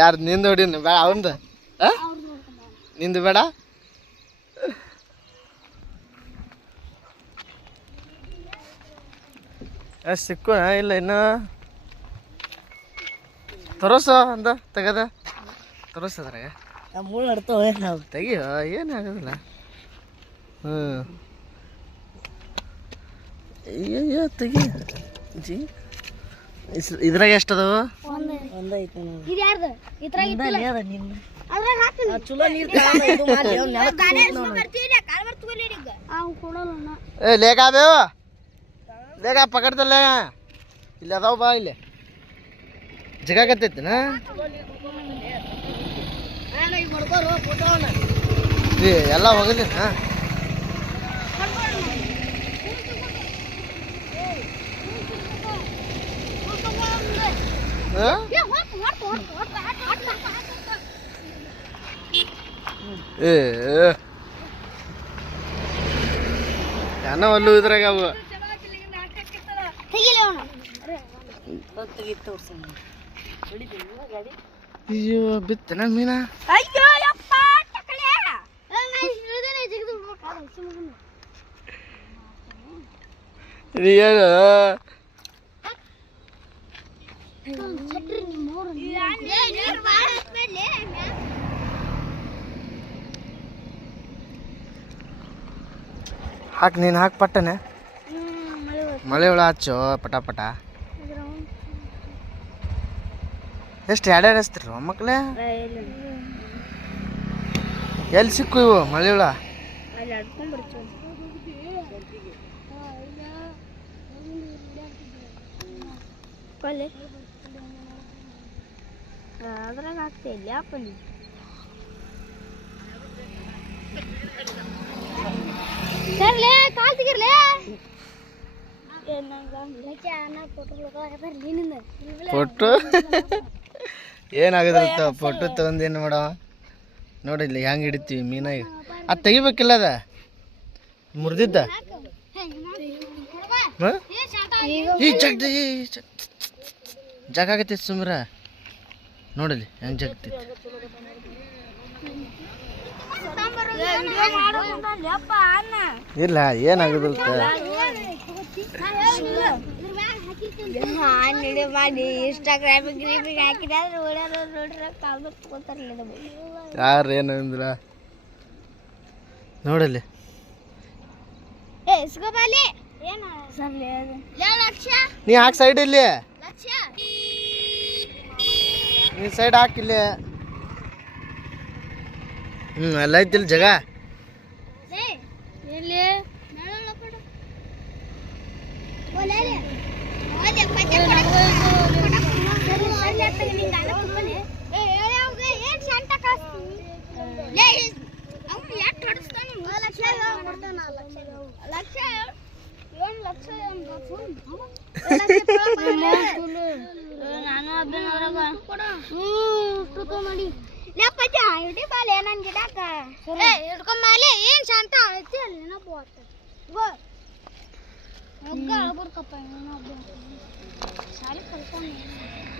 ಯಾರು ನಿಂದು ಹೊಡಿನ ಬೇಡ ಅವಂದು ನಿಂದು ಬೇಡ ಸಿಕ್ಕೋಣ ಇಲ್ಲ ಇನ್ನು ತರೋಸ ಅಂದ ತೆಗದ ತೋರಿಸದ್ರಾಗ ಮುಳ್ಳು ಆಡ್ತಾವೆ ನಾವು ತೆಗಿಯೋ ಏನು ಆಗೋದಿಲ್ಲ ಅಯ್ಯಯ್ಯೋ ತೆಗಿ ಜಿ ಇದ್ರಾಗ ಎಷ್ಟು ಅದಾವ ಏ ಲೇಖಾ ಬೇವ ಲೇಖಾ ಪಕಡ್ದಲ್ಲ ಇಲ್ಲಿ ಅದಾವ ಬಾ ಇಲ್ಲಿ ಜಗಾಕತ್ತೈತಿನ ಎಲ್ಲ ಹೋಗಲಿ ಹಾಂ ಅಲ್ಲೂ ಇದ್ರಾಗ ಅವು ಅಯ್ಯೋ ಬಿತ್ತನ ಮೀನ ಏನು ಹಾಕ್ ನೀನು ಹಾಕ್ ಪಟ್ಟನೆ ಮಳೆ ಹುಳ ಹಚ್ಚು ಪಟ ಪಟ ಎಷ್ಟು ಎರಡೆರಡು ಹಚ್ತೀರಿ ಮಕ್ಕಳೇ ಎಲ್ಲಿ ಸಿಕ್ಕು ಇವು ಮಳೆ ಹುಳ ಅದ್ರಾಗ ಆಗ್ತಿಲ್ಲ ಯಾಪಲ್ಲಿ ಸರ್ಲೇ ಕಾಲ್ ತೆಗಿರ್ಲೇ ಫೋಟೋ ಏನಾಗದಿರುತ್ತ ಫೋಟೋ ತಗೊಂಡೇನು ಮಾಡವ ನೋಡಿಲ್ಲ ಹೆಂಗೆ ಹಿಡಿತೀವಿ ಮೀನಾಗ ಅದು ತೆಗಿಬೇಕಿಲ್ಲ ಅದ ಮುರಿದಿದ್ದ ಈ ಜಗ ಆಗತ್ತೈತಿ ಸುಮ್ರ ನೋಡಲಿ ಹೆಂಗೆ ಜಗತ್ತೈತಿ ಇಲ್ಲ ಏನಾಗದಿರುತ್ತೆ ಯಾರು ಏನು ಅಂದ್ರ ನೋಡಲಿ ನೀ ಹಾಕಿ ಸೈಡ್ ಇಲ್ಲಿ ನೀ ಸೈಡ್ ಹಾಕಿಲ್ಲಿ ಎಲ್ಲ ಐತಿಲ್ಲ ಜಗ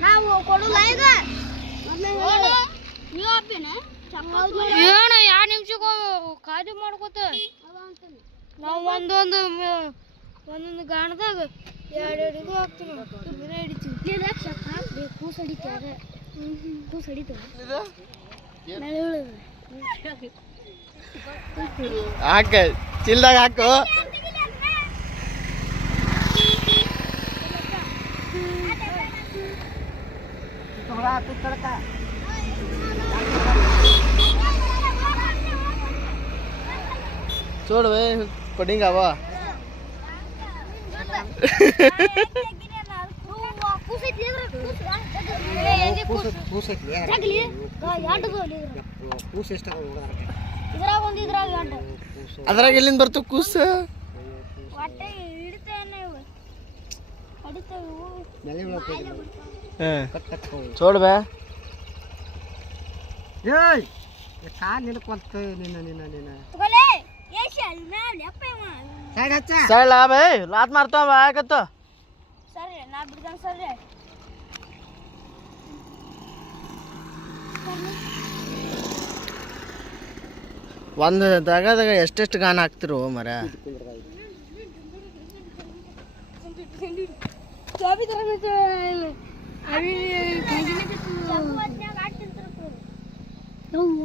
ನಾವು ಕೊಡಲ್ಲ ಈಗ ನೀವು ಏನು 2 ನಿಮಿಷಕ್ಕೆ ಖಾಲಿ ಮಾಡ್ಕೋತ ನಾವು ಒಂದೊಂದು ಗಾಣದಾಗ 2 ಇದು ಹಾಕ್ತೀವಿ ಹಿಡಿತೀವಿ ಕೂಸು ಹಿಡಿತಾರೆ ಕೂಸು ಹಿಡಿತಾರೆ ಹಾಕ ಚಿಲ್ದಾಗ ಹಾಕು छोड़ वे पड़ेगा वो ಅದ್ರಾಗ ಎಲ್ಲಿಂದ ಬರ್ತು ಕೂಸು छोड़ बे ಸೈಡ್ ಲಗ ಬೇ ಲಾತ್ ಮಾರ್ತಾವ ಆಗತ್ತ ಸರಿ ನಾ ಬಿಡ್ತಾನ ಸರಿ ಒಂದು ಜಾಗದಾಗ ಎಷ್ಟೆಷ್ಟು ಗಾನ ಹಾಕ್ತಿರು ಮರ.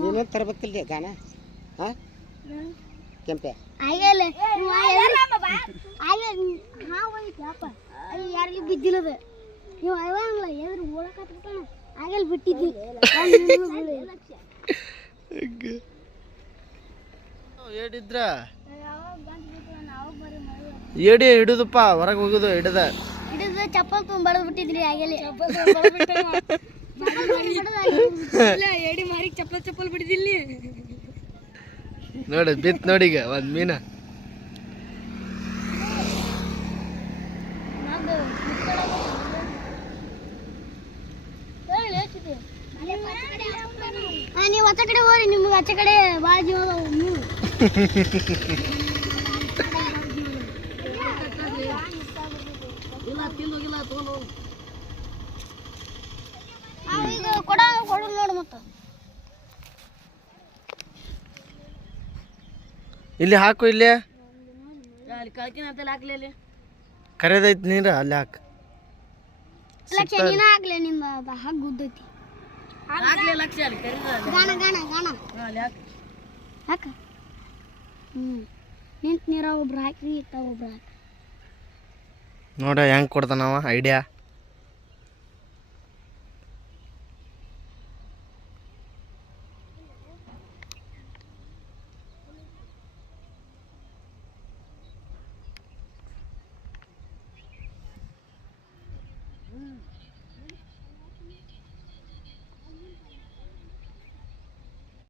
ನೀನು ತರಬೇಕಿಲ್ಲ ಗಾನ ಹಾಂ ಕೆಂಪೆ ಯಾರಿಗೆ ಬಿದ್ದಿಲ್ಲದ ನೀವು ಅವಂಗಲ್ಲ ಎದ್ರು ಓಡಕತ್ತ ಆಗಲ್ ಬಿಟ್ಟಿದ್ದಿ ಏಡಿದ್ರ ಏಡಿ ಹಿಡಿದಪ್ಪ ಹೊರಗೆ ಹೋಗುದು ಹಿಡಿದ ಹಿಡಿದು ಚಪ್ಪಲ್ ತುಂಬ ಬಡದ್ ಬಿಟ್ಟಿದ್ರಿ ಆಗಲೇ ಎಡಿ ಮಾರಿ ಚಪ್ಪಲ್ ಬಿಡಿದಿಲ್ಲಿ ನೋಡಿ ಬಿತ್ ನೋಡೀಗ ಒಂದು ಮೀನ. ನೀವು ಆಚೆ ಕಡೆ ಹೋಗ್ರಿ, ನಿಮ್ಗೆ ಆಚೆ ಕಡೆ ಭಾಳ ಜೀವ ನೀವು ಈಗ ಕೊಡ ನೋಡು ಮತ್ತೆ ಇಲ್ಲಿ ಹಾಕು, ಇಲ್ಲಿ ಅಲ್ಲಿ ಕಳ್ಕಿನ ಅಂತಲ್ಲಿ ಹಾಕ್ಲಿ ಅಲ್ಲಿ ಕರೆದೈತಿ ನೀರು ಅಲ್ಲಿ ಹಾಕು. ಲಕ್ಷ ನೀನು ಹಾಕ್ಲೆ ನಿಮ್ಮ ಹಗ್ಗ ಉದ್ದೈತಿ ಹಾಕ್ಲಿ ಲಕ್ಷ ಅಲ್ಲಿ ಕರೀದ ಗಾಣ ಅಲ್ಲಿ ಹಾಕ ನಿಂತ ನೀರ ಒಬ್ರು ಹಾಕಿ ಒಬ್ರು ಹಾಕಿ ನೋಡ ಹೆಂಗೆ ಕೊಡ್ತಾನವ ಐಡಿಯಾ.